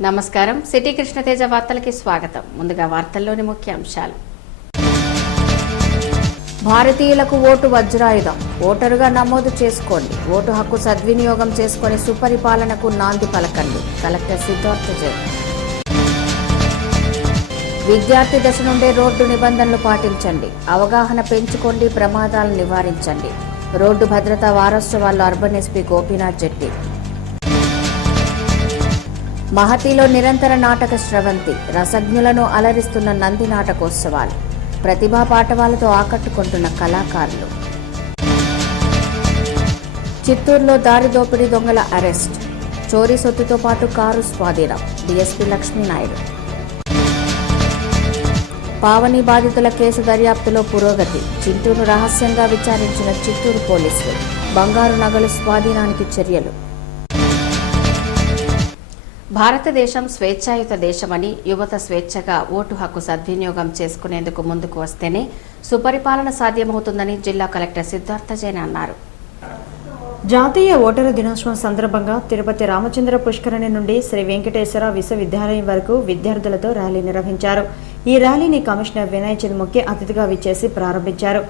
నమస్కారం. సిటీ కృష్ణతేజ వార్తలకి స్వాగతం. ముందుగా వార్తల్లోని ముఖ్యాంశాలు. భారతీయులకు ఓటు వజ్రాయుధం. ఓటరుగా నమోదు చేసుకోండి. ఓటు హక్కు సద్వినియోగం చేసుకుని సుపరిపాలనకు నాంది పలకండి. కలెక్టర్ సిద్ధార్థ జైన్. విద్యార్థి దశ నుండే రోడ్డు నిబంధనలు పాటించండి. అవగాహన పెంచుకోండి. ప్రమాదాలను నివారించండి. రోడ్డు భద్రతా వారోత్సవాల్లో అర్బన్ ఎస్పీ గోపీనాథ్ జెట్టి. మహతిలో నిరంతర నాటక స్రవంతి. రసజ్ఞులను అలరిస్తున్న నంది నాటకోత్సవాలు. ప్రతిభా పాటవాలతో ఆకట్టుకుంటున్న కళాకారులు. చిత్తూరులో దారి దోపిడీ దొంగల అరెస్ట్. చోరీ సొత్తుతో పాటు కారు స్వాధీనం. డీఎస్పీ లక్ష్మీనాయుడు. పావని బాధితుల కేసు దర్యాప్తులో పురోగతి. చింటూను రహస్యంగా విచారించిన చిత్తూరు పోలీసులు. బంగారు నగలు స్వాధీనానికి చర్యలు. భారతదేశం స్వేచ్ఛాయుత దేశమని, యువత స్వేచ్ఛగా ఓటు హక్కు సద్వినియోగం చేసుకునేందుకు ముందుకు వస్తేనే సుపరిపాలన సాధ్యమవుతుందని జిల్లా కలెక్టర్ సిద్ధార్థ జైన్ అన్నారు. జాతీయ ఓటరు దినోత్సవం సందర్భంగా తిరుపతి రామచంద్ర పుష్కరిణి నుండి శ్రీ వెంకటేశ్వర విశ్వవిద్యాలయం వరకు విద్యార్థులతో ర్యాలీ నిర్వహించారు. ఈ ర్యాలీని కమిషనర్ వినయ్ చంద్ ముఖ్య అతిథిగా విచ్చేసి ప్రారంభించారు.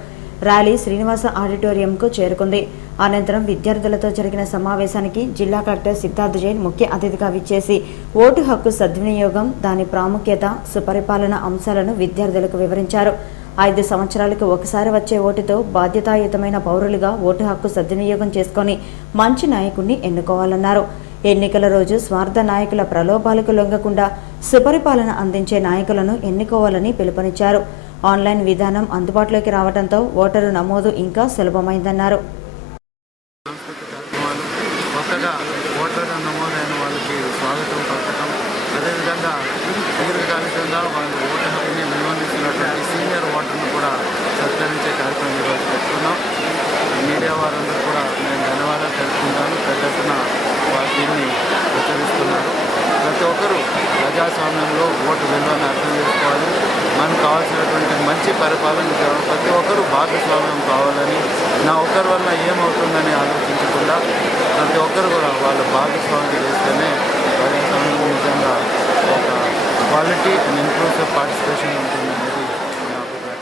ర్యాలీ శ్రీనివాస ఆడిటోరియంకు చేరుకుంది. అనంతరం విద్యార్థులతో జరిగిన సమావేశానికి జిల్లా కలెక్టర్ సిద్ధార్థ జైన్ ముఖ్య అతిథిగా విచ్చేసి ఓటు హక్కు సద్వినియోగం, దాని ప్రాముఖ్యత, సుపరిపాలన అంశాలను విద్యార్థులకు వివరించారు. 5 సంవత్సరాలకు ఒకసారి వచ్చే ఓటుతో బాధ్యతాయుతమైన పౌరులుగా ఓటు హక్కు సద్వినియోగం చేసుకుని మంచి నాయకుడిని ఎన్నుకోవాలన్నారు. ఎన్నికల రోజు స్వార్థ నాయకుల ప్రలోభాలకు లొంగకుండా సుపరిపాలన అందించే నాయకులను ఎన్నుకోవాలని పిలుపునిచ్చారు. ఆన్లైన్ విధానం అందుబాటులోకి రావడంతో ఓటరు నమోదు ఇంకా సులభమైందన్నారు. కొత్తగా ఓటరు నమోదైన వాళ్ళకి స్వాగతం పలకటం, అదేవిధంగా దీర్ఘకాలికంగా వాళ్ళు ఓటు హక్కుని వినియోగిస్తున్నటువంటి సీనియర్ ఓటర్ను కూడా సత్కరించే కార్యక్రమం ఈరోజు పెట్టుకున్నాం. మీడియా వారందరూ కూడా నేను ధన్యవాదాలు తెలుపుకుంటాను. పెద్ద ఎత్తున దీన్ని ప్రచురిస్తున్నారు. ప్రతి ఒక్కరూ ప్రజాస్వామ్యంలో ఓటు విలువను అర్థం చేసుకోవాలి. మనకు కావాల్సినటువంటి మంచి పరిపాలన ప్రతి ఒక్కరూ భాగస్వామ్యం కావాలని, నా ఒక్కరి వల్ల ఏమవుతుందని ఆలోచించకుండా ప్రతి ఒక్కరు కూడా వాళ్ళ భాగస్వామ్యం చేస్తేనే ప్రజాస్వామ్యం నిజంగా ఒక క్వాలిటీ అండ్ ఇన్క్లూసివ్ పార్టిసిపేషన్ ఉంటుందనేది నా అభిప్రాయం.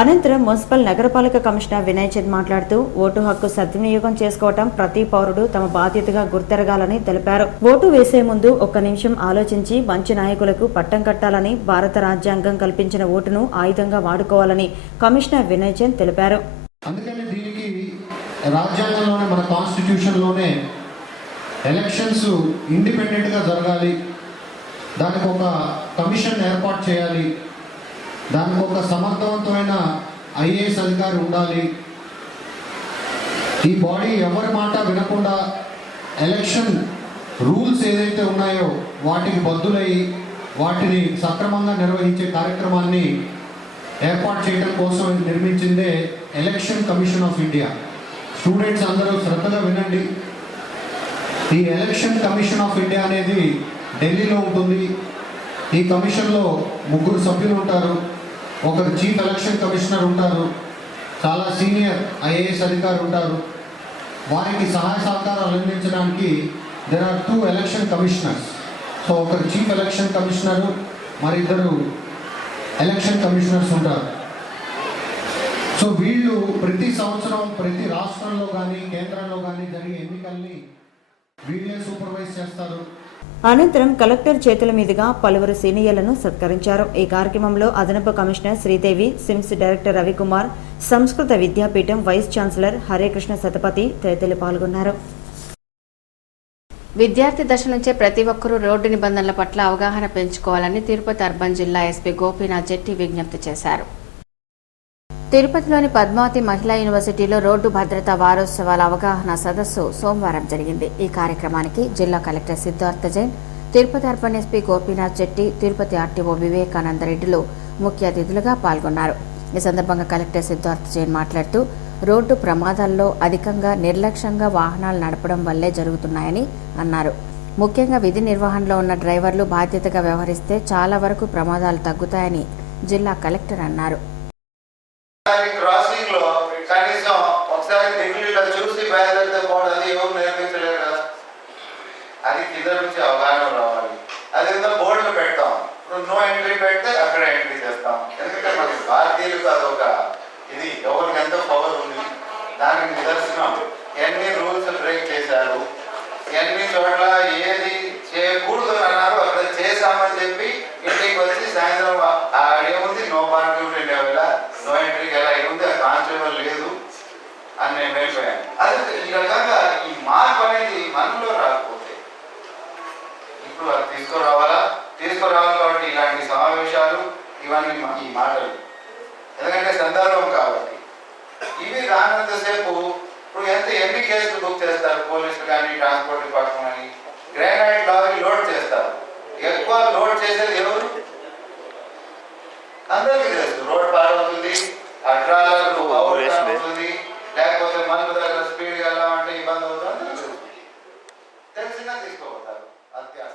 అనంతరం మున్సిపల్ నగరపాలక కమిషనర్ వినయ్ చంద్ మాట్లాడుతూ ఓటు హక్కు సద్వినియోగం చేసుకోవటం ప్రతి పౌరుడు తమ బాధ్యతగా గుర్తెరగాలని తెలిపారు. ఓటు వేసే ముందు 1 నిమిషం ఆలోచించి మంచి నాయకులకు పట్టం కట్టాలని, భారత రాజ్యాంగం కల్పించిన ఓటును ఆయుధంగా వాడుకోవాలని కమిషనర్ వినయ్ చంద్ తెలిపారు. అందుకని దీనికి రాజ్యాంగంలోనే, మన కాన్స్టిట్యూషన్లోనే ఎలక్షన్స్ ఇండిపెండెంట్గా జరగాలి, దానికి ఒక కమిషన్ ఏర్పాటు చేయాలి, దానికి ఒక సమర్థవంతమైన ఐఏఎస్ అధికారి ఉండాలి, ఈ బాడీ ఎవరి మాట వినకుండా ఎలక్షన్ రూల్స్ ఏదైతే ఉన్నాయో వాటికి బద్దులయ్యి వాటిని సక్రమంగా నిర్వహించే కార్యక్రమాన్ని ఏర్పాటు చేయడం కోసం నిర్మించిందే election commission of India. Students అందరూ శ్రద్ధగా వినండి. ఈ ఎలక్షన్ కమిషన్ ఆఫ్ ఇండియా అనేది ఢిల్లీలో ఉంటుంది. ఈ కమిషన్లో 3 సభ్యులు ఉంటారు. ఒకరు చీఫ్ ఎలక్షన్ కమిషనర్ ఉంటారు, చాలా సీనియర్ ఐఏఎస్ అధికారులు ఉంటారు. వారికి సహాయ సహకారాలు అందించడానికి there are 2 election commissioners. So ఒకరు చీఫ్ ఎలక్షన్ కమిషనరు, మరిద్దరు ఎలక్షన్ కమిషనర్స్ ఉంటారు. సో వీళ్ళు ప్రతి సంవత్సరం ప్రతి రాష్ట్రంలో కానీ కేంద్రంలో కానీ జరిగే ఎన్నికల్ని వీళ్ళే సూపర్వైజ్ చేస్తారు. అనంతరం కలెక్టర్ చేతుల మీదుగా పలువురు సీనియర్లను సత్కరించారు. ఈ కార్యక్రమంలో అదనపు commissioner Sridevi, SIMS director Ravikumar, సంస్కృత విద్యాపీఠం వైస్ ఛాన్సలర్ హరేకృష్ణ శతపథి తదితరులు పాల్గొన్నారు. విద్యార్థి దశ నుంచే ప్రతి ఒక్కరూ రోడ్డు నిబంధనల పట్ల అవగాహన పెంచుకోవాలని తిరుపతి అర్బన్ జిల్లా ఎస్పీ గోపీనాథ్ జెట్టి విజ్ఞప్తి చేశారు. తిరుపతిలోని పద్మావతి మహిళా యూనివర్సిటీలో రోడ్డు భద్రతా వారోత్సవాల అవగాహన సదస్సు సోమవారం జరిగింది. ఈ కార్యక్రమానికి జిల్లా collector Siddhartha Jain, Tirupati urban SP Gopinath Jetti, Tirupati RTO Vivekananda రెడ్డిలు ముఖ్య అతిథులుగా పాల్గొన్నారు. ఈ సందర్భంగా కలెక్టర్ సిద్ధార్థ జైన్ మాట్లాడుతూ రోడ్డు ప్రమాదాల్లో అధికంగా నిర్లక్ష్యంగా వాహనాలు నడపడం వల్లే జరుగుతున్నాయని అన్నారు. ముఖ్యంగా విధి నిర్వహణలో ఉన్న డ్రైవర్లు బాధ్యతగా వ్యవహరిస్తే చాలా వరకు ప్రమాదాలు తగ్గుతాయని జిల్లా కలెక్టర్ అన్నారు. క్రాసింగ్ లో కనీసం ఒకసారి దిగులు చూసి బయలుదేరితే బాగుంది. అది ఎవరు నేర్పించలేరు కదా. అది కింద చోట్ల ఏది చేయకూడదు అన్నారు అక్కడ చేశామని చెప్పి ఇంటికి వచ్చి సాయంత్రం ఏముంది నో పార్టీ లెవెల్ నో ఎంట్రీకి ఎలా ఏముంది ఆ కానిస్టేబుల్ లేదు అని నేను వెళ్ళిపోయాను. అది ఈ రకంగా ఈ మార్పు అనేది మనలో రాకపోతే ఇప్పుడు అది తీసుకురావాలి కాబట్టి ఇలాంటి సమావేశాలు ఇవన్నీ ఈ మాటలు ఎందుకంటే సందర్భం కాబట్టి ఇవి రానంతసేపు ఇప్పుడు ఎన్ని కేసులు బుక్ చేస్తారు పోలీసులు కానీ ట్రాన్స్పోర్ట్ డిపార్ట్మెంట్ కానీ గ్రానైట్ లారీ లోడ్ చేస్తారు. ఎక్కువ లోడ్ చేసేది ఎవరు అందరికీ తెలుసు. రోడ్ పాడవుతుంది, ట్రాలర్లు అవుతుంది, లేకపోతే మనకు దగ్గర స్పీడ్గా వెళ్ళామంటే ఇబ్బంది అవుతుంది. అందరికీ తెలిసినా తీసుకోపోతారు అత్యాస.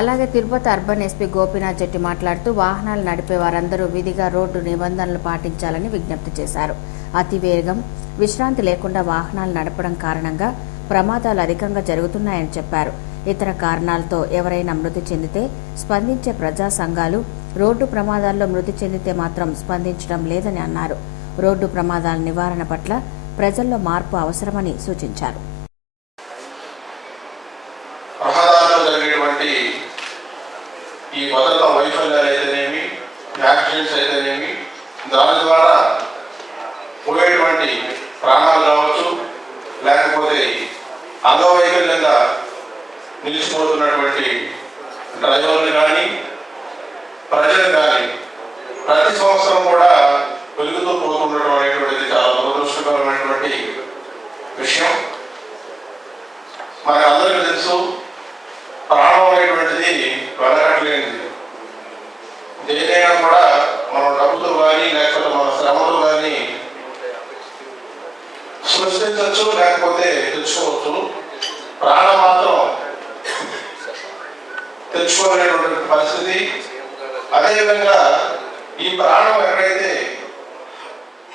అలాగే తిరుపతి అర్బన్ ఎస్పీ గోపీనాథ్ జెట్టి మాట్లాడుతూ వాహనాలు నడిపే వారందరూ విధిగా రోడ్డు నిబంధనలు పాటించాలని విజ్ఞప్తి చేశారు. అతి వేగం, విశ్రాంతి లేకుండా వాహనాలు నడపడం కారణంగా ప్రమాదాలు అధికంగా జరుగుతున్నాయని చెప్పారు. ఇతర కారణాలతో ఎవరైనా మృతి చెందితే స్పందించే ప్రజా సంఘాలు రోడ్డు ప్రమాదాల్లో మృతి చెందితే మాత్రం స్పందించడం లేదని అన్నారు. రోడ్డు ప్రమాదాల నివారణ పట్ల ప్రజల్లో మార్పు అవసరమని సూచించారు. ఈ భద్రతా వైఫల్యాలు అయితేనేమి, యాక్సిడెంట్స్ అయితేనేమి, దాని ద్వారా పోయేటువంటి ప్రాణాలు కావచ్చు, లేకపోతే అంగవైకల్యంగా నిలిచిపోతున్నటువంటి డ్రైవర్లు కానీ ప్రజలు కానీ ప్రతి సంవత్సరం కూడా పెరుగుతూ పోతుండటం అనేటువంటిది చాలా దురదృష్టకరమైనటువంటి విషయం. మనకు అందరికీ తెలుసు, ప్రాణం అనేటువంటిది వెలకట్లేనిది. దేనైనా కూడా మనం డబ్బుతో కానీ లేకపోతే మన శ్రమతో కానీ సృష్టించవచ్చు, లేకపోతే తెచ్చుకోవచ్చు. ప్రాణం మాత్రం తెచ్చుకోలేనటువంటి పరిస్థితి. అదేవిధంగా ఈ ప్రాణం ఎక్కడైతే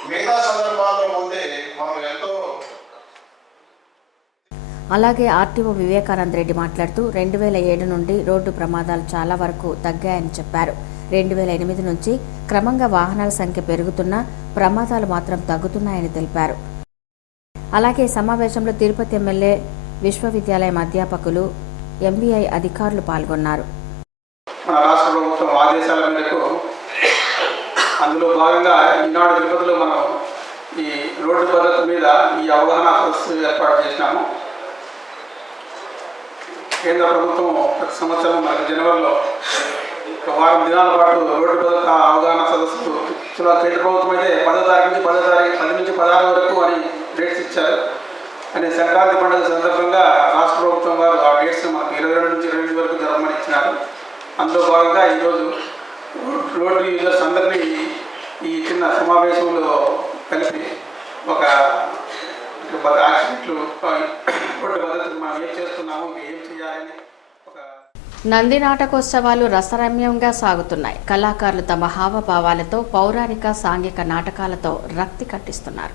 మిగతా సందర్భాల్లో ఉంటే మనం ఎంతో. అలాగే ఆర్టీఓ వివేకానంద్ రెడ్డి మాట్లాడుతూ 2007 నుండి రోడ్డు ప్రమాదాలు చాలా వరకు తగ్గాయని చెప్పారు. 2008 నుంచి క్రమంగా వాహనాల సంఖ్య పెరుగుతున్నా ప్రమాదాలు మాత్రం తగ్గుతున్నాయని తెలిపారు. అలాగే సమావేశంలో తిరుపతి ఎమ్మెల్యే, విశ్వవిద్యాలయం అధ్యాపకులు, ఎంబీఐ అధికారులు పాల్గొన్నారు. మన రాష్ట్ర ప్రభుత్వం ఆదేశాల మేరకు అందులో భాగంగా ఈనాడు తిరుపతిలో మనం ఈ రోడ్డు భద్రత మీద ఈ అవగాహన సదస్సు ఏర్పాటు చేసినాము. కేంద్ర ప్రభుత్వం ప్రతి సంవత్సరం మనకి జనవరిలో ఒక వారం దినాల పాటు రోడ్డు భద్రత అవగాహన సదస్సు కేంద్ర ప్రభుత్వం అయితే 10వ తారీఖు నుంచి 10 నుంచి 16 వరకు అని డేట్స్ ఇచ్చారు. అని సంక్రాంతి పండుగ సందర్భంగా రాష్ట్ర ప్రభుత్వం వారు ఆ డేట్స్ మనకు 22 నుంచి 22 వరకు జరగమని ఇచ్చినారు. అందులో భాగంగా ఈరోజు రోడ్డు యూజర్స్ అందరినీ ఈ చిన్న సమావేశంలో కలిపి ఒక యాక్సిడెంట్లు రోడ్డు భద్రతకు మనం ఏం చేస్తున్నాము, ఏం చేయాలని. నంది నాటకోత్సవాలు రసరమ్యంగా సాగుతున్నాయి. కళాకారులు తమ హావభావాలతో పౌరాణిక, సాంఘిక నాటకాలతో రక్తి కట్టిస్తున్నారు.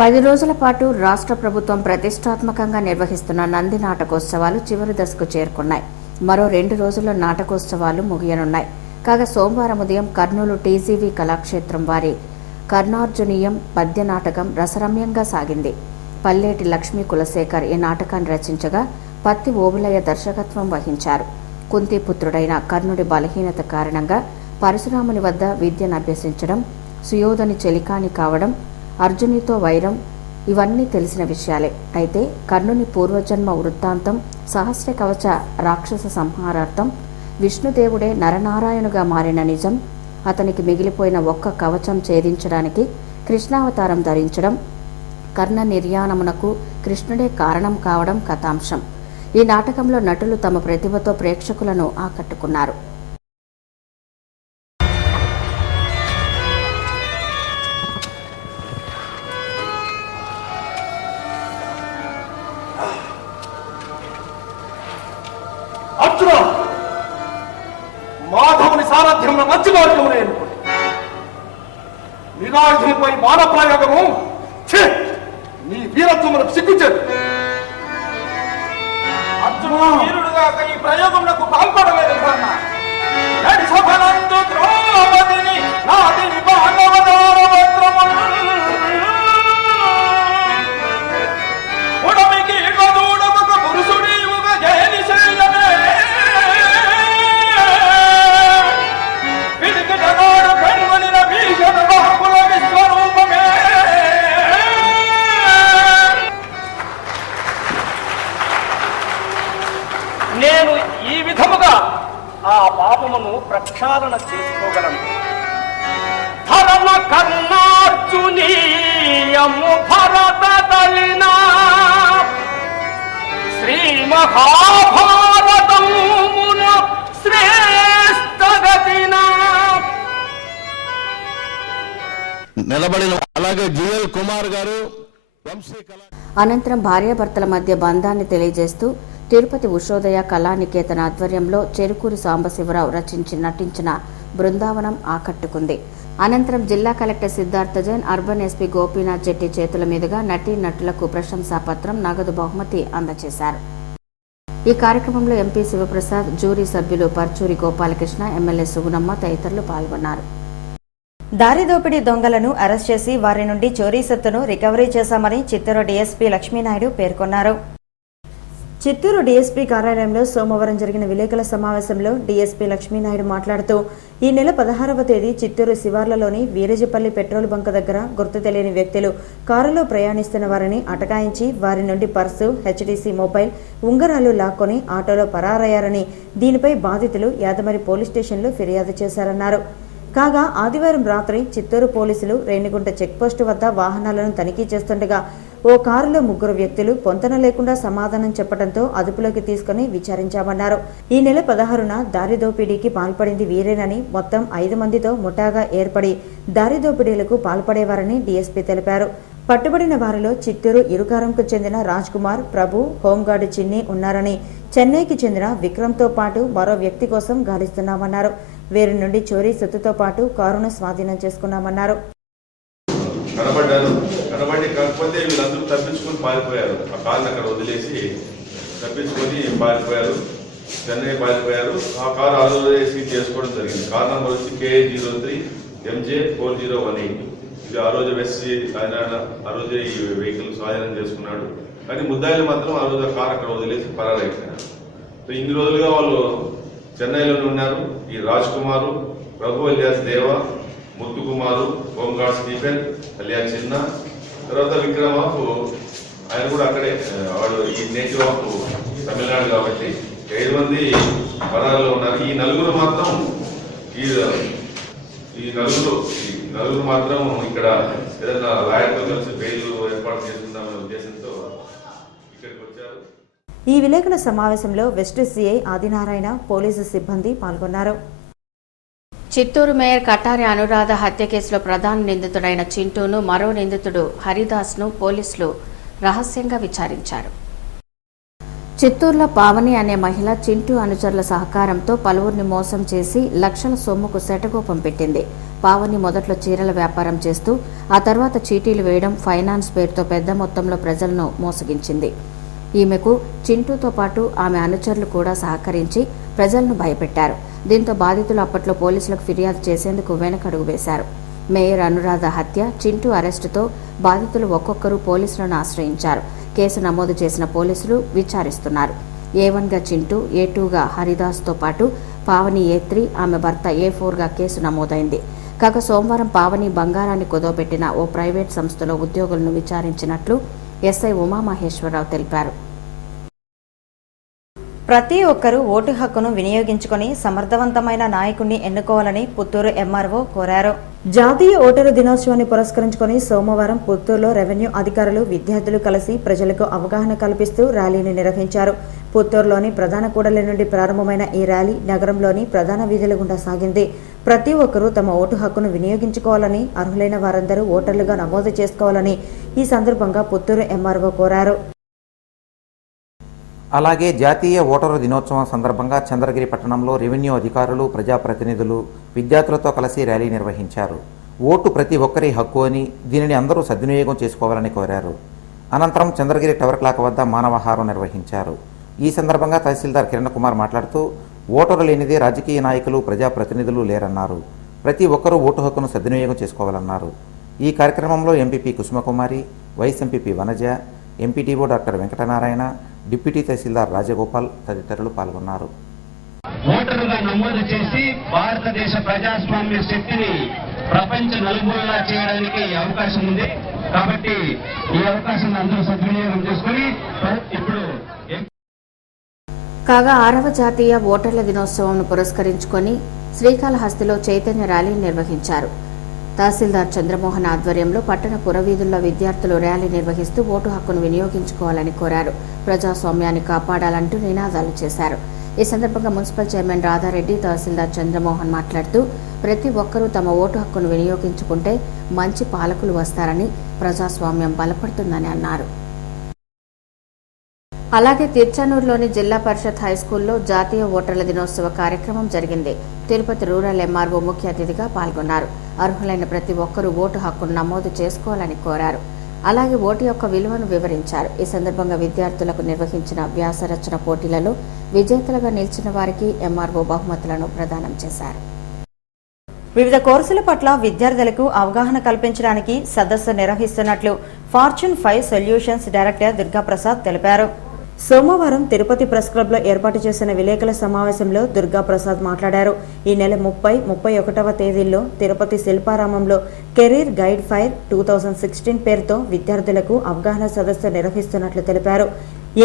10 రోజుల పాటు రాష్ట్ర ప్రభుత్వం ప్రతిష్టాత్మకంగా నిర్వహిస్తున్న నంది నాటకోత్సవాలు చివరి దశకు చేరుకున్నాయి. మరో 2 రోజుల్లో నాటకోత్సవాలు ముగియనున్నాయి. కాగా సోమవారం ఉదయం కర్నూలు టీజీవీ కళాక్షేత్రం వారి కర్ణార్జునీయం పద్య నాటకం రసరమ్యంగా సాగింది. పల్లేటి లక్ష్మీ కులశేఖర్ ఈ నాటకాన్ని రచించగా పత్తి ఓబులయ్య దర్శకత్వం వహించారు. కుంతిపుత్రుడైన కర్ణుడి బలహీనత కారణంగా పరశురాముని వద్ద విద్యను అభ్యసించడం, సుయోధని చెలికాని కావడం, అర్జునితో వైరం ఇవన్నీ తెలిసిన విషయాలే. అయితే కర్ణుని పూర్వజన్మ వృత్తాంతం, సహస్ర కవచ రాక్షస సంహారార్థం విష్ణుదేవుడే నరనారాయణుగా మారిన నిజం, అతనికి మిగిలిపోయిన ఒక్క కవచం ఛేదించడానికి కృష్ణావతారం ధరించడం, కర్ణ నిర్యాణమునకు కృష్ణుడే కారణం కావడం కథాంశం. ఈ నాటకంలో నటులు తమ ప్రతిభతో ప్రేక్షకులను ఆకట్టుకున్నారు. అర్జున, మాధవుని సారథ్యంలో మంచి మార్గం అనుకోండి. నిరాయుధునిపై బాణ ప్రయోగము నీ వీరత్వములకు సిగ్గుచేదు. అర్జున వీరుడుగా ఈ ప్రయోగంలో పాల్పడలేదు కర్ణ. ద్రౌపదిని నాదిని ఉడమికి పాపమును ప్రక్షాళన చేసుకోగలను. ధర్మ కర్ణార్జునీయము భరత దలినా శ్రీ మహాభారతమున శ్రేష్ఠగతినా నిలబడిన. అలాగే జిఎల్ కుమార్ గారు వంశీ కళా. అనంతరం భార్యాభర్తల మధ్య బంధాన్ని తెలియజేస్తూ తిరుపతి ఉషోదయ కళానికేతన ఆధ్వర్యంలో చెరుకూరి సాంబశివరావు నటించిన బృందావనం ఆకట్టుకుంది. అనంతరం జిల్లా collector Siddhartha Jain, urban SP Gopinath Jetti చేతుల మీదుగా నటీనటులకు ప్రశంసాపత్రం, నగదు బహుమతి అందజేశారు. ఈ కార్యక్రమంలో ఎంపీ శివప్రసాద్, జ్యూరీ సభ్యులు పర్చూరి గోపాలకృష్ణ, ఎమ్మెల్యే సుగుణమ్మ తదితరులు పాల్గొన్నారు. దారి దోపిడీ దొంగలను అరెస్ట్ చేసి వారి నుండి చోరీ సొత్తును రికవరీ చేశామని చిత్తూరు డీఎస్పీ లక్ష్మీనాయుడు పేర్కొన్నారు. చిత్తూరు డీఎస్పీ కార్యాలయంలో సోమవారం జరిగిన విలేకరుల సమావేశంలో డీఎస్పీ లక్ష్మీనాయుడు మాట్లాడుతూ ఈ నెల 16వ తేదీ చిత్తూరు శివార్లలోని వీరజపల్లి పెట్రోల్ బంక్ దగ్గర గుర్తు తెలియని వ్యక్తులు కారులో ప్రయాణిస్తున్న వారిని అటకాయించి వారి నుండి పర్సు, హెచ్డీసీ మొబైల్, ఉంగరాలు లాక్కొని ఆటోలో పరారయ్యారని, దీనిపై బాధితులు యాదమరి పోలీస్ స్టేషన్లో ఫిర్యాదు చేశారన్నారు. కాగా ఆదివారం రాత్రి చిత్తూరు పోలీసులు రేణిగుంట చెక్పోస్టు వద్ద వాహనాలను తనిఖీ చేస్తుండగా ఓ కారులో 3 వ్యక్తులు పొంతన లేకుండా సమాధానం చెప్పడంతో అదుపులోకి తీసుకుని విచారించామన్నారు. ఈ నెల 16న దారి దోపిడీకి పాల్పడింది వీరేనని, మొత్తం 5 మందితో ముఠాగా ఏర్పడి దారి దోపిడీలకు పాల్పడేవారని డీఎస్పీ తెలిపారు. పట్టుబడిన వారిలో చిత్తూరు ఇరుకారంకు చెందిన రాజ్ కుమార్, ప్రభు, హోంగార్డు చిన్ని ఉన్నారని, చెన్నైకి చెందిన విక్రమ్తో పాటు మరో వ్యక్తి కోసం గాలిస్తున్నామన్నారు. వీరి నుండి చోరీ సొత్తుతో పాటు కారును స్వాధీనం చేసుకున్నామన్నారు. కనబడి కాకపోతే వీళ్ళందరూ తప్పించుకొని పారిపోయారు. ఆ కార్ని అక్కడ వదిలేసి తప్పించుకొని పారిపోయారు, చెన్నై పారిపోయారు. ఆ కారు ఆ రోజు సీజ్ చేసుకోవడం జరిగింది. కార్ నంబర్ వచ్చి KA03 MJ4018. ఇది ఆ రోజు వెస్సి ఆయన ఆ రోజే ఈ వెహికల్ స్వాధీనం చేసుకున్నాడు. కానీ ముద్దాయిలు మాత్రం ఆ రోజు ఆ కార్ అక్కడ వదిలేసి పరారైపోయినారు. సో ఇన్ని రోజులుగా వాళ్ళు చెన్నైలోనే ఉన్నారు. ఈ రాజ్ కుమారు, ప్రభు అలియాస్ దేవ, ముత్తు కుమారు, హోంగార్డ్ స్టీఫెన్ అలియాస్ చిన్న, తర్వాత విక్రమ్ ఆఫ్ ఆయన కూడా అక్కడే, వాడు ఈ నేటివ్ ఆఫ్ తమిళనాడు కాబట్టి 5 మంది పరారులో ఉన్నారు. ఈ నలుగురు మాత్రం ఇక్కడ ఏదైనా లాయర్తో కలిసి బెయిల్ ఏర్పాటు చేస్తుందామనే ఉద్దేశంతో ఇక్కడికి వచ్చారు. ఈ విలేకరుల సమావేశంలో వెస్ట్ సిఐ ఆదినారాయణ, పోలీసు సిబ్బంది పాల్గొన్నారు. చిత్తూరు మేయర్ కటారి అనురాధ హత్య కేసులో ప్రధాన నిందితుడైన చింటూను, మరో నిందితుడు హరిదాస్ను పోలీసులు రహస్యంగా విచారించారు. చిత్తూరులో పావని అనే మహిళ చింటూ అనుచరుల సహకారంతో పలువురిని మోసం చేసి లక్షల సొమ్ముకు శటగోపం పెట్టింది. పావని మొదట్లో చీరల వ్యాపారం చేస్తూ ఆ తర్వాత చీటీలు వేయడం, ఫైనాన్స్ పేరుతో పెద్ద మొత్తంలో ప్రజలను మోసగించింది. ఈమెకు చింటూతో పాటు ఆమె అనుచరులు కూడా సహకరించి ప్రజలను భయపెట్టారు. దీంతో బాధితులు అప్పట్లో పోలీసులకు ఫిర్యాదు చేసేందుకు వెనకడుగు వేశారు. మేయర్ అనురాధ హత్య, చింటూ అరెస్టుతో బాధితులు ఒక్కొక్కరు పోలీసులను ఆశ్రయించారు. కేసు నమోదు చేసిన పోలీసులు విచారిస్తున్నారు. A1గా చింటూ, A2గా హరిదాస్తో పాటు పావని A3, ఆమె భర్త A4గా కేసు నమోదైంది. కాగా సోమవారం పావని బంగారాన్ని కుదవబెట్టిన ఓ ప్రైవేట్ సంస్థలో ఉద్యోగులను విచారించినట్లు ఎస్ఐ ఉమామహేశ్వరరావు తెలిపారు. ప్రతి ఒక్కరూ ఓటు హక్కును వినియోగించుకుని సమర్థవంతమైన నాయకుడిని ఎన్నుకోవాలని పుత్తూరు ఎంఆర్ఓ కోరారు. జాతీయ ఓటరు దినోత్సవాన్ని పురస్కరించుకుని సోమవారం పుత్తూరులో రెవెన్యూ అధికారులు, విద్యార్థులు కలిసి ప్రజలకు అవగాహన కల్పిస్తూ ర్యాలీని నిర్వహించారు. పుత్తూరులోని ప్రధాన కూడలి నుండి ప్రారంభమైన ఈ ర్యాలీ నగరంలోని ప్రధాన వీధుల గుండా సాగింది. ప్రతి ఒక్కరూ తమ ఓటు హక్కును వినియోగించుకోవాలని, అర్హులైన వారందరూ ఓటర్లుగా నమోదు చేసుకోవాలని ఈ సందర్భంగా పుత్తూరు ఎంఆర్ఓ కోరారు. అలాగే జాతీయ ఓటరు దినోత్సవం సందర్భంగా చంద్రగిరి పట్టణంలో రెవెన్యూ అధికారులు, ప్రజాప్రతినిధులు, విద్యార్థులతో కలిసి ర్యాలీ నిర్వహించారు. ఓటు ప్రతి ఒక్కరి హక్కు అని, దీనిని అందరూ సద్వినియోగం చేసుకోవాలని కోరారు. అనంతరం చంద్రగిరి టవర్ క్లాక్ వద్ద మానవహారం నిర్వహించారు. ఈ సందర్భంగా తహసీల్దార్ కిరణ్ కుమార్ మాట్లాడుతూ ఓటరు లేనిదే రాజకీయ నాయకులు, ప్రజాప్రతినిధులు లేరన్నారు. ప్రతి ఒక్కరూ ఓటు హక్కును సద్వినియోగం చేసుకోవాలన్నారు. ఈ కార్యక్రమంలో MPP Kusumakumari, vice MPP Vanaja, MPTO doctor Venkatanarayana, deputy tahsildar Rajagopal తదితరులు పాల్గొన్నారు. ఓటరుగా నమోదు చేసి భారతదేశ ప్రజాస్వామ్య శక్తిని ప్రపంచ నలుమూలలా చేయడానికి అవకాశం ఉంది. కాబట్టి ఈ అవకాశాన్ని అందరూ సద్వినియోగం చేసుకుని ఇప్పుడు కాగా 6వ జాతీయ ఓటర్ల దినోత్సవంను పురస్కరించుకొని శ్రీకాళహస్తిలో చైతన్య ర్యాలీ నిర్వహించారు. తహసీల్దార్ చంద్రమోహన్ ఆధ్వర్యంలో పట్టణ పురవీధుల్లో విద్యార్థులు ర్యాలీ నిర్వహిస్తూ ఓటు హక్కును వినియోగించుకోవాలని కోరారు. ప్రజాస్వామ్యాన్ని కాపాడాలంటూ నినాదాలు చేశారు. ఈ సందర్భంగా మున్సిపల్ చైర్మన్ రాధారెడ్డి, తహసీల్దార్ చంద్రమోహన్ మాట్లాడుతూ ప్రతి ఒక్కరూ తమ ఓటు హక్కును వినియోగించుకుంటే మంచి పాలకులు వస్తారని, ప్రజాస్వామ్యం బలపడుతుందని అన్నారు. అలాగే తిరుచానూరులోని జిల్లా పరిషత్ హైస్కూల్లో జాతీయ ఓటర్ల దినోత్సవ కార్యక్రమం జరిగింది. తిరుపతి రూరల్ ఎంఆర్ఓ ముఖ్య అతిథిగా పాల్గొన్నారు. అర్హులైన ప్రతి ఒక్కరూ ఓటు హక్కును నమోదు చేసుకోవాలని కోరారు. అలాగే ఓటు యొక్క విలువను వివరించారు. ఈ సందర్భంగా విద్యార్థులకు నిర్వహించిన వ్యాసరచన పోటీలలో విజేతలుగా నిలిచిన వారికి ఎంఆర్ఓ బహుమతులను ప్రదానం చేశారు. వివిధ కోర్సుల పట్ల విద్యార్థులకు అవగాహన కల్పించడానికి సదస్సు నిర్వహిస్తున్నట్లు ఫార్చ్యూన్ 5 సొల్యూషన్స్ డైరెక్టర్ దుర్గాప్రసాద్ తెలిపారు. సోమవారం తిరుపతి ప్రెస్ క్లబ్ లో ఏర్పాటు చేసిన విలేకరుల సమావేశంలో దుర్గాప్రసాద్ మాట్లాడారు. ఈ నెల 30, 31వ తేదీల్లో తిరుపతి శిల్పారామంలో కెరీర్ గైడ్ ఫైర్ 2016 పేరుతో విద్యార్థులకు అవగాహన సదస్సు నిర్వహిస్తున్నట్లు తెలిపారు.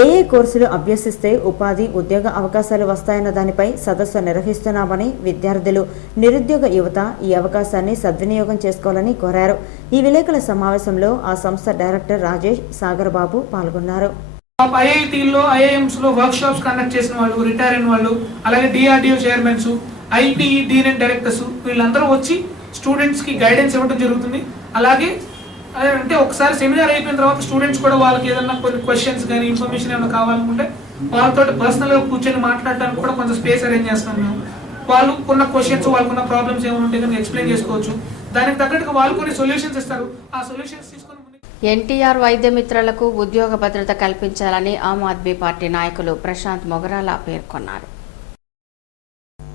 ఏ కోర్సులు అభ్యసిస్తే ఉపాధి, ఉద్యోగ అవకాశాలు వస్తాయన్న దానిపై సదస్సు నిర్వహిస్తున్నామని, విద్యార్థులు, నిరుద్యోగ యువత ఈ అవకాశాన్ని సద్వినియోగం చేసుకోవాలని కోరారు. ఈ విలేకరుల సమావేశంలో ఆ సంస్థ డైరెక్టర్ రాజేష్, సాగర్ బాబు పాల్గొన్నారు. ఐఐటీల్లో, ఐఐఎంస్లో వర్క్ షాప్స్ కండక్ట్ చేసిన వాళ్ళు, రిటైర్ అయిన వాళ్ళు, అలాగే DRDO chairmans, ITE dean directors వీళ్ళందరూ వచ్చి స్టూడెంట్స్కి గైడెన్స్ ఇవ్వడం జరుగుతుంది. అలాగే అంటే ఒకసారి సెమినార్ అయిపోయిన తర్వాత స్టూడెంట్స్ కూడా వాళ్ళకి ఏదైనా కొన్ని క్వశ్చన్స్ కానీ ఇన్ఫర్మేషన్ ఏమైనా కావాలనుకుంటే వాళ్ళతో పర్సనల్గా కూర్చొని మాట్లాడడానికి కూడా కొంచెం స్పేస్ అరేంజ్ చేస్తాం మేము. వాళ్ళు కొన్న క్వశ్చన్స్, వాళ్ళకున్న ప్రాబ్లమ్స్ ఏమైనా ఉంటే కానీ ఎక్స్ప్లెయిన్ చేసుకోవచ్చు. దానికి తగ్గట్టుగా వాళ్ళు కొన్ని సొల్యూషన్స్ ఇస్తారు. ఆ సొల్యూషన్స్ తీసుకొని ఎన్టీఆర్ వైద్యమిత్రులకు ఉద్యోగ భద్రత కల్పించాలని ఆమ్ ఆద్మీ పార్టీ నాయకులు ప్రశాంత్ మొగరాల పేర్కొన్నారు.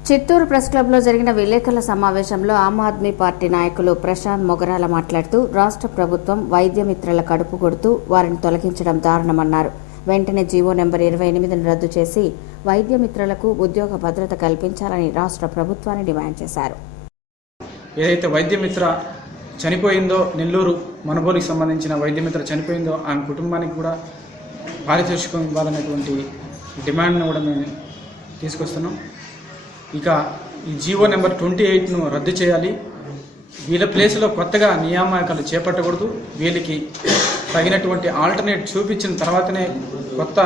చిత్తూరు ప్రెస్ క్లబ్లో జరిగిన విలేకరుల సమావేశంలో ఆమ్ ఆద్మీ పార్టీ నాయకులు ప్రశాంత్ మొగరాల మాట్లాడుతూ రాష్ట్ర ప్రభుత్వం వైద్యమిత్రుల కడుపు కొడుతూ వారిని తొలగించడం దారుణమన్నారు. వెంటనే జీవో నెంబర్ 28ను రద్దు చేసి వైద్యమిత్రులకు ఉద్యోగ భద్రత కల్పించాలని రాష్ట్ర ప్రభుత్వాన్ని డిమాండ్ చేశారు. ఏదైతే వైద్యమిత్ర చనిపోయిందో, నెల్లూరు మనుబోలుకి సంబంధించిన వైద్యమిత్ర చనిపోయిందో ఆమె కుటుంబానికి కూడా పారితోషికం ఇవ్వాలనేటువంటి డిమాండ్ను కూడా మేము తీసుకొస్తున్నాం. ఇక ఈ జీవో నెంబర్ 28ను రద్దు చేయాలి. వీళ్ళ ప్లేస్లో కొత్తగా నియామకాలు చేపట్టకూడదు. వీళ్ళకి తగినటువంటి ఆల్టర్నేట్ చూపించిన తర్వాతనే కొత్త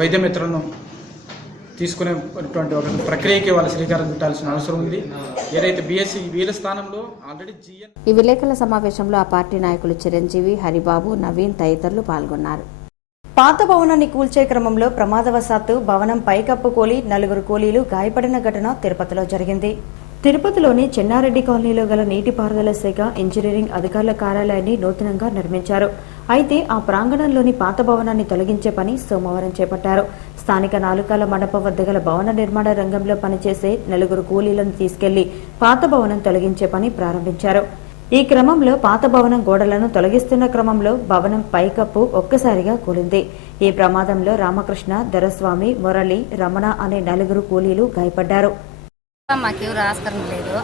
వైద్యమిత్రలను తీసుకునేటువంటి ఒక ప్రక్రియకి వాళ్ళు శ్రీకారం చుట్టాల్సిన అవసరం ఉంది. ఏదైతే బీఎస్సీ వీళ్ళ స్థానంలో ఆల్రెడీ జిఎన్. ఈ విలేకరుల సమావేశంలో ఆ పార్టీ నాయకులు చిరంజీవి, హరిబాబు, నవీన్ తదితరులు పాల్గొన్నారు. పాత భవనాన్ని కూల్చే క్రమంలో ప్రమాదవశాత్తు భవనం పైకప్పు కూలి 4 కూలీలు గాయపడిన ఘటన తిరుపతిలో జరిగింది. తిరుపతిలోని చెన్నారెడ్డి కాలనీలో గల నీటిపారుదల శాఖ ఇంజనీరింగ్ అధికారుల కార్యాలయాన్ని నూతనంగా నిర్మించారు. అయితే ఆ ప్రాంగణంలోని పాత భవనాన్ని తొలగించే పని సోమవారం చేపట్టారు. స్థానిక నాలుకాల మండపం వద్ద గల భవన నిర్మాణ రంగంలో పనిచేసే 4 కూలీలను తీసుకెళ్లి పాత భవనం తొలగించే పని ప్రారంభించారు. ఈ క్రమంలో పాత భవనం గోడలను తొలగిస్తున్న క్రమంలో భవనం పైకప్పు ఒక్కసారిగా కూలింది. ఈ ప్రమాదంలో రామకృష్ణ, దొరస్వామి, మురళి, రమణ అనే 4 కూలీలు గాయపడ్డారు. మాకెవరు ఆస్కారం లేదు,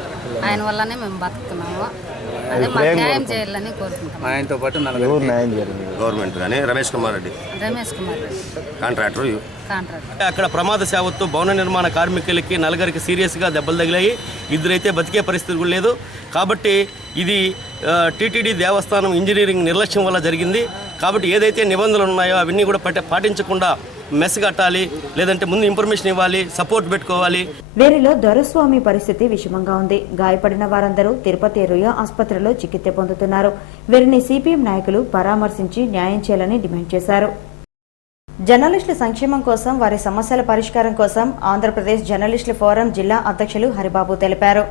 ఆయన వల్లనే మేము బతుకుతున్నాము. అదే మాకు న్యాయం చేయాలని కోరుకుంటాం. ఆయనతో పాటు గవర్నమెంట్ కానీ రమేష్ కుమార్ రెడ్డి కాంట్రాక్టర్. అక్కడ ప్రమాద శావత్తు భవన నిర్మాణ కార్మికులకి 4 సీరియస్గా దెబ్బలు తగిలాయి. 2 అయితే బతికే పరిస్థితి కూడా లేదు. కాబట్టి ఇది టీటీడీ దేవస్థానం ఇంజనీరింగ్ నిర్లక్ష్యం వల్ల జరిగింది. కాబట్టి ఏదైతే నిబంధనలు ఉన్నాయో అవన్నీ కూడా మెస్ మెస్ కట్టాలి, లేదంటే ముందు ఇన్ఫర్మేషన్ ఇవ్వాలి, సపోర్ట్ పెట్టుకోవాలి. వీరిలో దొరస్వామి పరిస్థితి విషమంగా ఉంది. గాయపడిన వారందరూ తిరుపతి రుయా ఆసుపత్రిలో చికిత్స పొందుతున్నారు. వీరిని సిపిఎం నాయకులు పరామర్శించి న్యాయం చేయాలని డిమాండ్ చేశారు. జర్నలిస్టుల సంక్షేమం కోసం, వారి సమస్యల పరిష్కారం కోసం ఆంధ్రప్రదేశ్ జర్నలిస్టుల ఫోరం జిల్లా అధ్యక్షులు హరిబాబు తెలిపారు.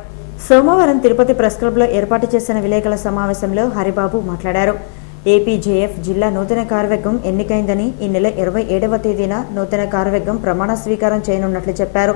సోమవారం తిరుపతి ప్రెస్ క్లబ్లో ఏర్పాటు చేసిన విలేకరుల సమావేశంలో హరిబాబు మాట్లాడారు. ఏపీజేఎఫ్ జిల్లా నూతన కార్యవర్గం ఎన్నికైందని, ఈ నెల 27వ తేదీన నూతన కార్యవర్గం ప్రమాణ స్వీకారం చేయనున్నట్లు చెప్పారు.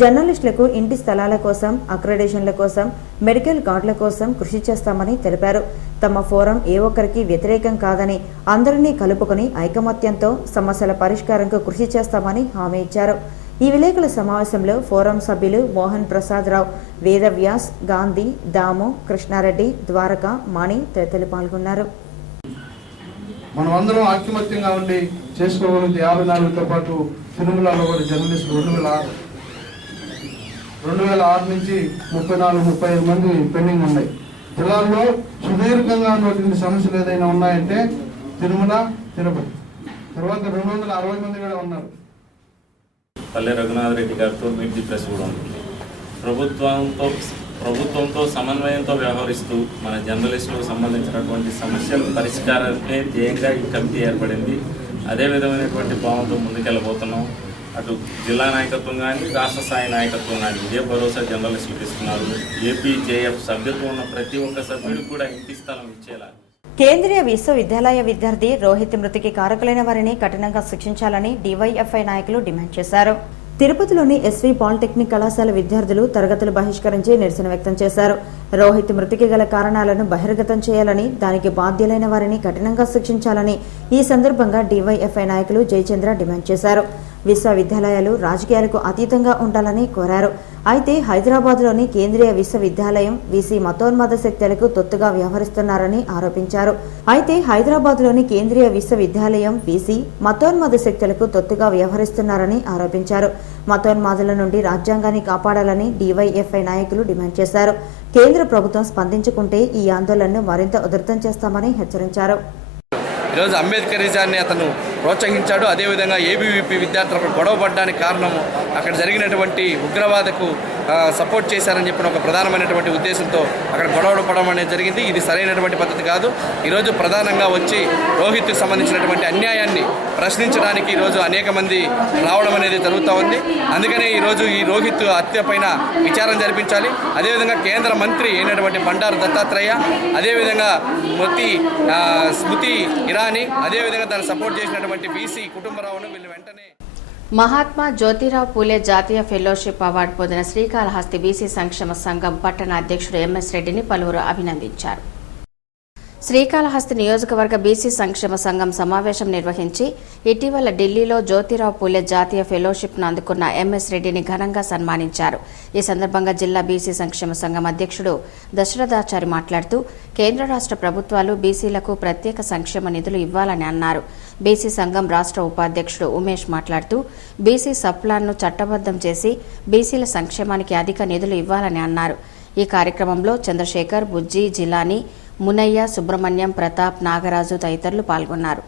జర్నలిస్టులకు ఇంటి స్థలాల కోసం, అక్రెడిటేషన్ల కోసం, మెడికల్ కార్డుల కోసం కృషి చేస్తామని తెలిపారు. తమ ఫోరం ఏ ఒక్కరికి వ్యతిరేకం కాదని, అందరినీ కలుపుకొని ఐకమత్యంతో సమస్యల పరిష్కారంకు కృషి చేస్తామని హామీ ఇచ్చారు. ఈ విలేకరుల సమావేశంలో ఫోరం సభ్యులు మోహన్ ప్రసాద్ రావు, వేదవ్యాస్, గాంధీ, దాము, కృష్ణారెడ్డి, ద్వారక, మణి తదితరులు పాల్గొన్నారు. మనం అందరం ఐకమత్యంగా ఉండి చేసుకోగలిగితే 54తో పాటు తిరుమలలో కూడా జర్నలిస్టులు 2006 నుంచి 34-35 మంది పెండింగ్ ఉన్నాయి. జిల్లాల్లో సుదీర్ఘంగా ఉన్నటువంటి సమస్యలు ఏదైనా ఉన్నాయంటే తిరుమల, తిరుపతి, తర్వాత 260 మంది కూడా ఉన్నారు. పల్లె రఘునాథ్ రెడ్డి గారితో మీట్ ది ప్రెస్ కూడా ఉంటుంది. ప్రభుత్వంతో సమన్వయంతో వ్యవహరిస్తూ మన జర్నలిస్టులకు సంబంధించినటువంటి సమస్యల పరిష్కారమే ధ్యేయంగా ఈ కమిటీ ఏర్పడింది. అదే విధమైనటువంటి భావంతో ముందుకెళ్ళబోతున్నాం. అటు జిల్లా నాయకత్వం కానీ రాష్ట్ర స్థాయి నాయకత్వం కానీ ఇదే భరోసా జర్నలిస్టులకు ఇస్తున్నారు. ఏపీజేఎఫ్ సభ్యత్వం ఉన్న ప్రతి ఒక్క సభ్యుడికి కూడా ఇంటి స్థలం ఇచ్చేలా. కేంద్రీయ విశ్వవిద్యాలయ విద్యార్థి రోహిత్ మృతికి కారకులైన వారిని కఠినంగా శిక్షించాలని డివైఎఫ్ఐ నాయకులు డిమాండ్ చేశారు. తిరుపతిలోని ఎస్వి పాలిటెక్నిక్ కళాశాల విద్యార్థులు తరగతులు బహిష్కరించి నిరసన వ్యక్తం చేశారు. రోహిత్ మృతికి గల కారణాలను బహిర్గతం చేయాలని, దానికి బాధ్యులైన వారిని కఠినంగా శిక్షించాలని ఈ సందర్భంగా డివైఎఫ్ఐ నాయకులు జయచంద్ర డిమాండ్ చేశారు. విశ్వవిద్యాలయాలు రాజకీయాలకు అతీతంగా ఉండాలని కోరారు. అయితే హైదరాబాద్లోని కేంద్రీయ విశ్వవిద్యాలయం వీసీ మతోన్మాద శక్తులకు తొత్తుగా వ్యవహరిస్తున్నారని ఆరోపించారు. అయితే హైదరాబాద్లోని కేంద్రీయ విశ్వవిద్యాలయం వీసీ మతోన్మాద శక్తులకు తొత్తుగా వ్యవహరిస్తున్నారని ఆరోపించారు. మతోన్మాదుల నుండి రాజ్యాంగాన్ని కాపాడాలని డివైఎఫ్ఐ నాయకులు డిమాండ్ చేశారు. కేంద్ర ప్రభుత్వం స్పందించుకుంటే ఈ ఆందోళనను మరింత ఉధృతం చేస్తామని హెచ్చరించారు. ఈరోజు అంబేద్కరిజాన్ని అతను ప్రోత్సహించాడు. అదేవిధంగా ఏబీవీపీ విద్యార్థులకు గొడవ పడడానికి కారణము అక్కడ జరిగినటువంటి ఉగ్రవాదకు సపోర్ట్ చేశారని చెప్పిన ఒక ప్రధానమైనటువంటి ఉద్దేశంతో అక్కడ గొడవ పడడం అనేది జరిగింది. ఇది సరైనటువంటి పద్ధతి కాదు. ఈరోజు ప్రధానంగా వచ్చి రోహిత్కు సంబంధించినటువంటి అన్యాయాన్ని ప్రశ్నించడానికి ఈరోజు అనేక మంది రావడం అనేది జరుగుతూ ఉంది. అందుకనే ఈరోజు ఈ రోహిత్ హత్య పైన విచారణ జరిపించాలి. అదేవిధంగా కేంద్ర మంత్రి అయినటువంటి బండారు దత్తాత్రేయ, అదేవిధంగా స్మృతి ఇరానీ, అదేవిధంగా దాన్ని సపోర్ట్ చేసినటువంటి బీసీ కుటుంబరావును వీళ్ళు వెంటనే. మహాత్మా జ్యోతిరావు పూలే జాతీయ ఫెలోషిప్ అవార్డు పొందిన శ్రీకాళహస్తి బీసీ సంక్షేమ సంఘం పట్టణ అధ్యక్షుడు ఎంఎస్ రెడ్డిని పలువురు అభినందించారు. శ్రీకాళహస్తి నియోజకవర్గ బీసీ సంక్షేమ సంఘం సమావేశం నిర్వహించి ఇటీవల ఢిల్లీలో జ్యోతిరావు పూలే జాతీయ ఫెలోషిప్ను అందుకున్న ఎంఎస్ రెడ్డిని ఘనంగా సన్మానించారు. ఈ సందర్భంగా జిల్లా బీసీ సంక్షేమ సంఘం అధ్యక్షుడు దశరథాచారి మాట్లాడుతూ కేంద్ర రాష్ట్ర ప్రభుత్వాలు బీసీలకు ప్రత్యేక సంక్షేమ నిధులు ఇవ్వాలని అన్నారు. బీసీ సంఘం రాష్ట్ర ఉపాధ్యక్షుడు ఉమేష్ మాట్లాడుతూ బీసీ సప్లాన్ను చట్టబద్ధం చేసి బీసీల సంక్షేమానికి అధిక నిధులు ఇవ్వాలని అన్నారు. ఈ కార్యక్రమంలో చంద్రశేఖర్, బుజ్జి, జిలానీ, మునయ్య, సుబ్రహ్మణ్యం, ప్రతాప్, నాగరాజు తదితరులు పాల్గొన్నారు.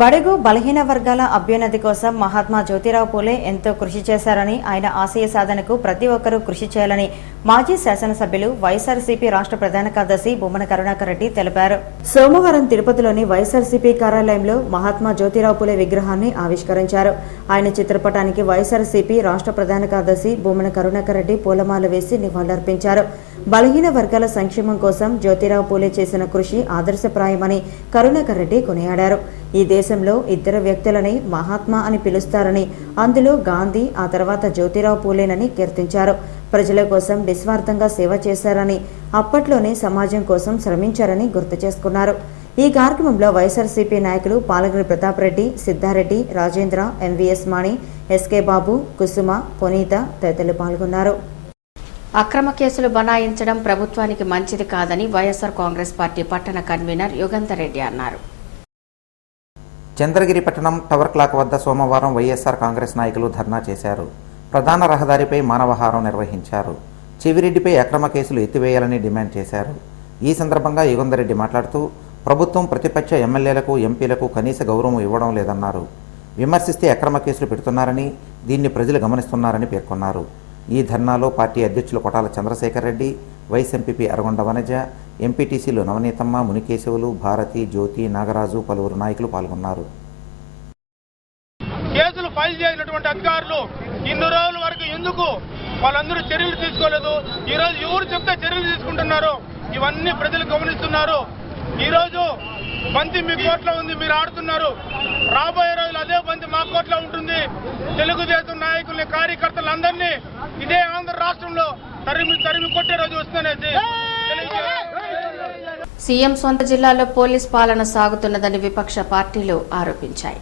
బడుగు బలహీన వర్గాల అభ్యున్నతి కోసం మహాత్మా జ్యోతిరావు పూలే ఎంతో కృషి చేశారని, ఆయన ఆశయ సాధనకు ప్రతి ఒక్కరూ కృషి చేయాలని మాజీ శాసనసభ్యులు వైఎస్ఆర్సీపీ రాష్ట్ర ప్రధాన కార్యదర్శి బొమ్మన కరుణాకర్ రెడ్డి తెలిపారు. సోమవారం తిరుపతిలోని వైఎస్ఆర్సీపీ కార్యాలయంలో మహాత్మా జ్యోతిరావు పూలే విగ్రహాన్ని ఆవిష్కరించారు. ఆయన చిత్రపటానికి వైఎస్ఆర్సీపీ రాష్ట్ర ప్రధాన కార్యదర్శి బొమ్మన కరుణాకర్ రెడ్డి పూలమాల వేసి నివాళులర్పించారు. బలహీన వర్గాల సంక్షేమం కోసం జ్యోతిరావు పూలే చేసిన కృషి ఆదర్శప్రాయమని కరుణాకర్ రెడ్డి కొనియాడారు. ఈ దేశంలో ఇద్దరు వ్యక్తులని మహాత్మా అని పిలుస్తారని, అందులో గాంధీ, ఆ తర్వాత జ్యోతిరావు పూలేనని కీర్తించారు. ప్రజల కోసం నిస్వార్థంగా సేవ చేశారని, అప్పట్లోనే సమాజం కోసం శ్రమించారని గుర్తు చేసుకున్నారు. ఈ కార్యక్రమంలో వైఎస్ఆర్సీపీ నాయకులు పాలగిరి ప్రతాప్ రెడ్డి, సిద్ధారెడ్డి, రాజేంద్ర, ఎంవీఎస్ మాణి, ఎస్కే బాబు, కుసుమ, పునీత తదితరులు పాల్గొన్నారు. అక్రమ కేసులు బనాయించడం ప్రభుత్వానికి మంచిది కాదని వైఎస్ఆర్ కాంగ్రెస్ పార్టీ పట్టణ కన్వీనర్ యుగంధర్ రెడ్డి అన్నారు. చంద్రగిరి పట్టణం టవర్ క్లాక్ వద్ద సోమవారం వైఎస్ఆర్ కాంగ్రెస్ నాయకులు ధర్నా చేశారు. ప్రధాన రహదారిపై మానవహారం నిర్వహించారు. చెవిరెడ్డిపై అక్రమ కేసులు ఎత్తివేయాలని డిమాండ్ చేశారు. ఈ సందర్భంగా యుగంధర్ రెడ్డి మాట్లాడుతూ ప్రభుత్వం ప్రతిపక్ష ఎమ్మెల్యేలకు, ఎంపీలకు కనీస గౌరవం ఇవ్వడం లేదన్నారు. విమర్శిస్తే అక్రమ కేసులు పెడుతున్నారని, దీన్ని ప్రజలు గమనిస్తున్నారని పేర్కొన్నారు. ఈ ధర్నాలో పార్టీ అధ్యక్షులు కొటాల చంద్రశేఖర్ రెడ్డి, వైస్ ఎంపీపీ అరగొండ వనజ, ఎంపీటీసీలు నవనీతమ్మ, మునికేశవులు, భారతి, జ్యోతి, నాగరాజు, పలువురు నాయకులు పాల్గొన్నారు. కేసులు ఫైల్ చేసినటువంటి అధికారులు ఇన్ని రోజుల వరకు ఎందుకు వాళ్ళందరూ చర్యలు తీసుకోలేదు? ఈరోజు ఎవరు చెప్తే చర్యలు తీసుకుంటున్నారు? ఇవన్నీ ప్రజలు గమనిస్తున్నారు. ఈరోజు బంతి మీ కోట్లో ఉంది, మీరు ఆడుతున్నారు. రాబోయే రోజులు అదే బంతి మా కోట్లో ఉంటుంది. తెలుగుదేశం నాయకుల్ని, కార్యకర్తలందరినీ ఇదే ఆంధ్ర రాష్ట్రంలో తరిమి కొట్టే రోజు వస్తుందనేసి సీఎం సొంత జిల్లాలో పోలీస్ పాలన సాగుతున్నదని విపక్ష పార్టీలు ఆరోపించాయి.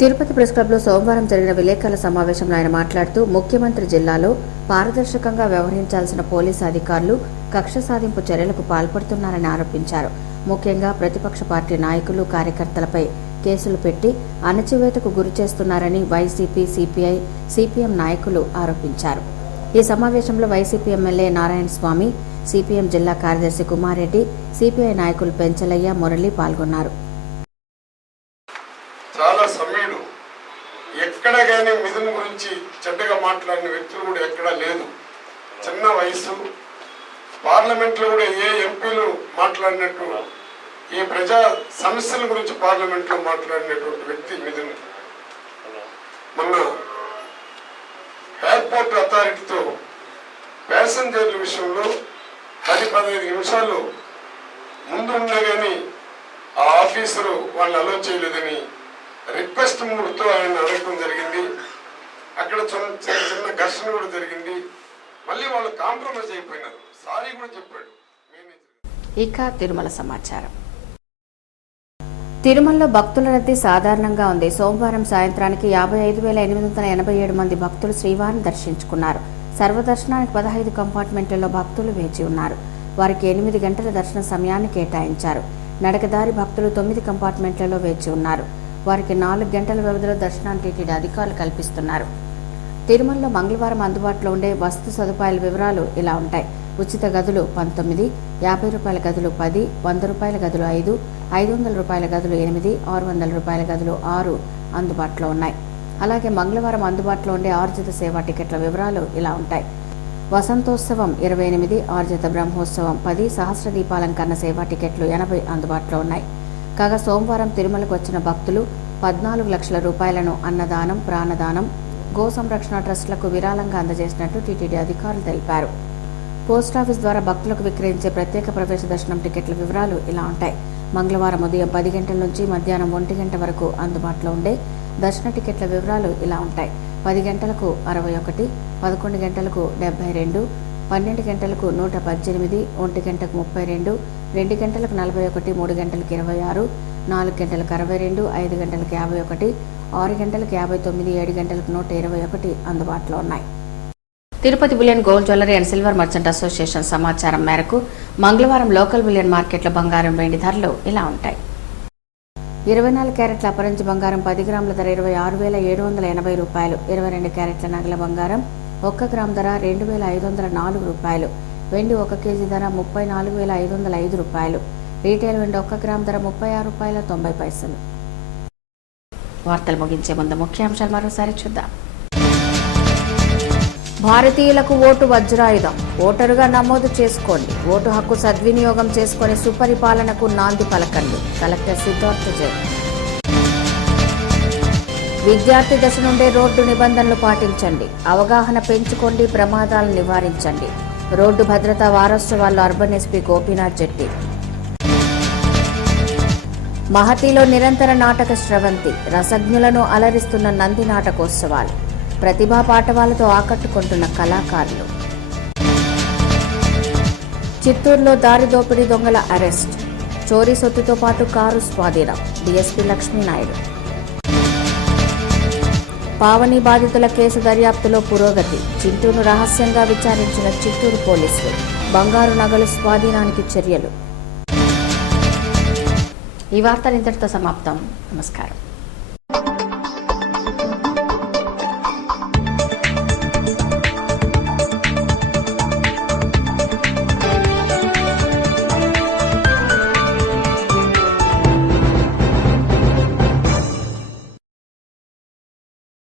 తిరుపతి ప్రెస్ క్లబ్లో సోమవారం జరిగిన విలేకరుల సమావేశంలో ఆయన మాట్లాడుతూ ముఖ్యమంత్రి జిల్లాలో పారదర్శకంగా వ్యవహరించాల్సిన పోలీసు అధికారులు కక్ష సాధింపు చర్యలకు పాల్పడుతున్నారని ఆరోపించారు. ముఖ్యంగా ప్రతిపక్ష పార్టీ నాయకులు కార్యకర్తలపై కేసులు పెట్టి అణచివేతకు గురి చేస్తున్నారని వైసీపీ, సిపిఐ, సిపిఎం నాయకులు ఆరోపించారు. ఈ సమావేశంలో వైసీపీ ఎమ్మెల్యే నారాయణ స్వామి, సిపిఎం జిల్లా కార్యదర్శి కుమారెడ్డి, సిపిఐ నాయకులు పెంచలయ్య, మురళి పాల్గొన్నారు. చాలా సమయుడు, ఎక్కడ కానీ మిథున్ గురించి చెడ్డగా మాట్లాడిన వ్యక్తులు కూడా ఎక్కడా లేదు. చిన్న వయసు, పార్లమెంట్లో కూడా ఏ ఎంపీలు మాట్లాడినట్టు, ఈ ప్రజా సమస్యల గురించి పార్లమెంట్లో మాట్లాడినటువంటి వ్యక్తి మిథున్. మొన్న ఎయిర్పోర్ట్ అథారిటీతో ప్యాసింజర్ల విషయంలో 10-15 నిమిషాలు ముందు ఉన్నా కానీ ఆ ఆఫీసరు వాళ్ళు అలో చేయలేదని రిక్వెస్ట్ మూడ్తో ఆయన అడగడం జరిగింది. అక్కడ చిన్న ఘర్షణ కూడా జరిగింది. మళ్ళీ వాళ్ళు కాంప్రమైజ్ అయిపోయినారు. సారీ కూడా చెప్పాడు. ఇక తిరుమల సమాచారం. తిరుమలలో భక్తుల రద్దీ సాధారణంగా ఉంది. సోమవారం సాయంత్రానికి 55,887 మంది భక్తులు శ్రీవారిని దర్శించుకున్నారు. సర్వదర్శనానికి 15 కంపార్ట్మెంట్లలో భక్తులు వేచి ఉన్నారు. వారికి 8 గంటల దర్శన సమయాన్ని కేటాయించారు. నడకదారి భక్తులు 9 కంపార్ట్మెంట్లలో వేచి ఉన్నారు. వారికి 4 గంటల వ్యవధిలో దర్శనాన్ని టీటీడీ అధికారులు కల్పిస్తున్నారు. తిరుమలలో మంగళవారం అందుబాటులో ఉండే వస్తు సదుపాయాల వివరాలు ఇలా ఉంటాయి. ఉచిత గదులు 19, ₹50 గదులు 10, ₹100 గదులు 5, ₹500 గదులు 8, ₹600 గదులు 6 అందుబాటులో ఉన్నాయి. అలాగే మంగళవారం అందుబాటులో ఉండే ఆర్జిత సేవా టికెట్ల వివరాలు ఇలా ఉంటాయి. వసంతోత్సవం 28, ఆర్జిత బ్రహ్మోత్సవం 10, సహస్ర దీపాలంకరణ సేవా టికెట్లు 80 అందుబాటులో ఉన్నాయి. కాగా సోమవారం తిరుమలకు వచ్చిన భక్తులు 14 లక్షల రూపాయలను అన్నదానం, ప్రాణదానం, గో సంరక్షణ ట్రస్టులకు విరాళంగా అందజేసినట్టు టీటీడీ అధికారులు తెలిపారు. పోస్టాఫీస్ ద్వారా భక్తులకు విక్రయించే ప్రత్యేక ప్రవేశ దర్శనం టికెట్ల వివరాలు ఇలా ఉంటాయి. మంగళవారం ఉదయం 10 గంటల నుంచి మధ్యాహ్నం 1 గంట వరకు అందుబాటులో ఉండే దర్శన టికెట్ల వివరాలు ఇలా ఉంటాయి. 10 గంటలకు 61, 11 గంటలకు 72, 12 గంటలకు 118, 1 గంటకు 32, 2 గంటలకు 41, 3 గంటలకు 26, 4 గంటలకు 62, 5 గంటలకు 51, 6 గంటలకు 59, 7 గంటలకు 121 అందుబాటులో ఉన్నాయి. Tirupati bullion gold jewellery and silver merchant association సమాచారం మేరకు మంగళవారం లోకల్ బులియన్ మార్కెట్లో బంగారం, వెండి ధరలు ఇలా ఉంటాయి. 24 క్యారెట్ల అపరంజి బంగారం 10 గ్రాముల ధర ₹26,780, 22 క్యారెట్ల నగల బంగారం 1 గ్రాము ధర ₹2,504, వెండి 1 కేజీ ధర ₹34,505, రీటైల్ వెండి 1 గ్రాము ధర ₹36.90. వార్తలు ముగించే ముందు ముఖ్యాంశాలు మరోసారి చూద్దాం. భారతీయులకు ఓటు వజ్రాయుధం. ఓటరుగా నమోదు చేసుకోండి. ఓటు హక్కు సద్వినియోగం చేసుకుని సుపరిపాలనకు నాంది పలకండి. కలెక్టర్ సిద్ధార్థ జైన్. విద్యార్థి దశ నుండే రోడ్డు నిబంధనలు పాటించండి. అవగాహన పెంచుకోండి. ప్రమాదాలను నివారించండి. రోడ్డు భద్రతా వారోత్సవాల్లో అర్బన్ ఎస్పీ గోపీనాథ్ జెట్టి. మహతిలో నిరంతర నాటక స్రవంతి. రసజ్ఞులను అలరిస్తున్న నంది నాటకోత్సవాలు. ప్రతిభా పాటవాలతో ఆకట్టుకుంటున్న కళాకారులు. చిత్తూరులో దారి దోపిడీ దొంగల అరెస్ట్. చోరీ సొత్తుతో పాటు కారు స్వాధీనం. డీఎస్పీ లక్ష్మీనాయుడు. పావని బాధితుల కేసు దర్యాప్తులో పురోగతి. చింటూను రహస్యంగా విచారించిన చిత్తూరు పోలీసులు. బంగారు నగలు స్వాధీనానికి చర్యలు. ఈ వార్తలు ఇంతటితో సమాప్తం. నమస్కారం.